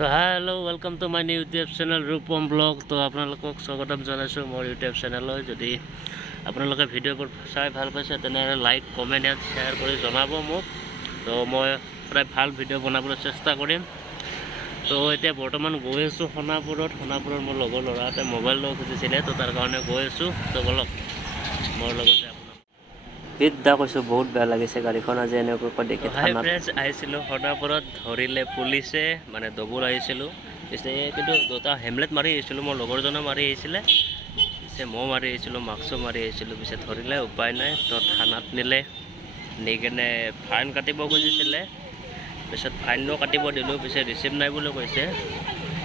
তো hello' welcome to my new YouTube channel Rupam blog. তো আপোনালোকক স্বাগতম জনাইছোঁ মোৰ ইউটিউব চেনেললৈ। যদি আপোনালোকে ভিডিঅ'বোৰ চাই ভাল পাইছে তেনেহ'লে লাইক কমেণ্ট এণ্ড শ্বেয়াৰ কৰি জনাব মোক। তো মই প্ৰায় ভাল ভিডিঅ' বনাবলৈ চেষ্টা কৰিম। তো এতিয়া বৰ্তমান গৈ আছোঁ সোণাপুৰত মোৰ লগৰ ল'ৰা এটাই মোবাইল ল'ব খুজিছিলে, তো তাৰ কাৰণে গৈ আছোঁ। তো বলক মোৰ লগতে বিদ্যা কৈছোঁ, বহুত বেয়া লাগিছে গাড়ীখন আজি এনেকৈ দেখি। হাই ফ্ৰেণ্ডছ, আহিছিলোঁ সোণাপুৰত, ধৰিলে পুলিচে, মানে দবুল আহিছিলোঁ। পিছে কিন্তু দুটা হেমলেট মাৰি আহিছিলোঁ, মোৰ লগৰজনে মাৰি আহিছিলে, পিছে মই মাৰি আহিছিলোঁ, মাস্কো মাৰি আহিছিলোঁ। পিছে ধৰিলে, উপায় নাই, তো থানাত নিলে, নি কেনে ফাইন কাটিব খুজিছিলে। পিছত ফাইনো কাটিব দিলোঁ, পিছে ৰিচিপ্ট নাই বুলি কৈছে।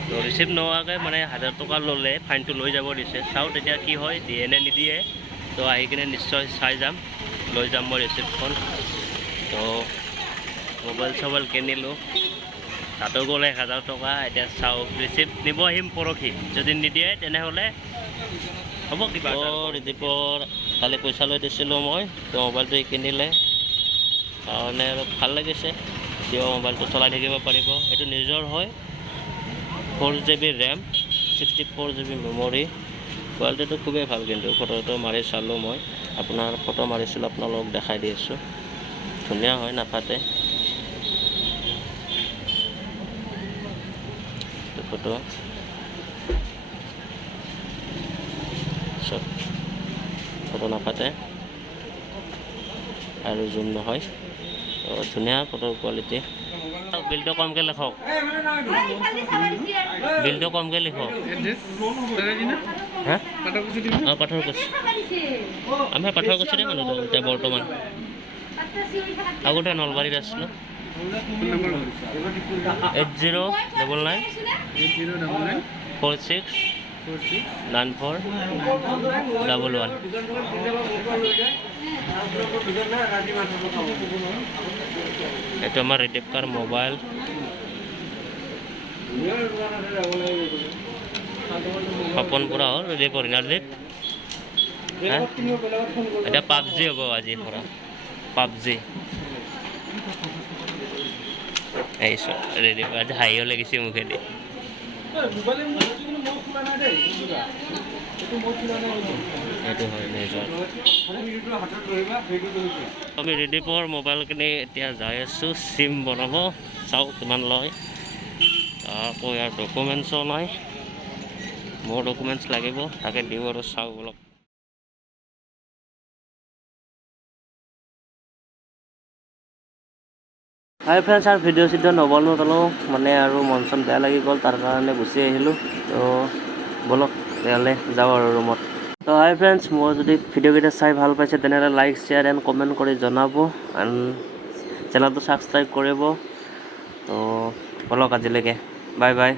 তো ৰিচিপ্ট নোহোৱাকৈ মানে 1000 টকা ল'লে, ফাইনটো লৈ যাব দিছে। চাওঁ তেতিয়া কি হয়, দিয়ে নে নিদিয়ে। তো আহি কিনে নিশ্চয় চাই যাম, লৈ যাম মই ৰিচিপ্টখন। তো মোবাইল চোবাইল কিনিলোঁ, তাতো গ'লে 1000 টকা। এতিয়া চাওঁ, ৰিচিপ্ট নিব আহিম পৰহি, যদি নিদিয়ে তেনেহ'লে হ'ব কিবা। ৰিচিপ্টৰ কালি পইচা লৈ দিছিলোঁ মই, তো মোবাইলটো কিনিলে কাৰণে অলপ ভাল লাগিছে। তেওঁ মোবাইলটো চলাই থাকিব পাৰিব, এইটো নিজৰ হয়। 4 GB ৰেম, 64 GB মেমৰি, কোৱালিটিটো খুবেই ভাল। কিন্তু ফটোটো মাৰি চালোঁ মই, আপোনাৰ ফটো মাৰিছিলোঁ, আপোনালোকক দেখাই দি আছোঁ। ধুনীয়া হয়, নাফাটে ফটো। চব ফটো নাফাটে আৰু জুম নহয়, ধুনীয়া ফটোৰ কোৱালিটি। বিলটো কমকৈ লিখক, বিলটো কমকৈ লিখক। হা অঁ, পাথৰকুছি। আমি পাথৰকুছিৰে মানুহ এতিয়া বৰ্তমান। আগতে নলবাৰীত আছিলোঁ। 8099 469411। এইটো আমাৰ ৰিডিপ্কাৰ মোবাইল। সপোন পুৰা হ'ল, ৰিডিপ অৰিজিনেল ৰিপ। এতিয়া পাবজি হ'ব আজিৰ পৰা, পাবজি। এইছোঁ ৰিডিপ, আজি হাঁহিও লাগিছে মুখেদি। সেইটো হয় নিজৰ। আমি ৰিডিপৰ মোবাইল কিনি এতিয়া যাই আছোঁ চিম বনাব। চাওঁ কিমান লয়। আকৌ ইয়াৰ ডকুমেণ্টছো নাই, মোৰ ডকুমেণ্টছ লাগিব, তাকে দিওঁ আৰু চাওঁ অলপ। হাই ফ্ৰেণ্ডছ, আৰু ভিডিঅ' চিডিঅ' নবনালোঁ মানে, আৰু মন চন বেয়া লাগি গ'ল, তাৰ কাৰণে গুচি আহিলোঁ। তো বলক তেতিয়াহ'লে যাওঁ আৰু ৰুমত। তো হাই ফ্ৰেণ্ডছ, মই যদি ভিডিঅ'কেইটা চাই ভাল পাইছে তেনেহ'লে লাইক শ্বেয়াৰ এণ্ড কমেণ্ট কৰি জনাব, এণ্ড চেনেলটো ছাবস্ক্ৰাইব কৰিব। তো বলক আজিলৈকে, বাই বাই।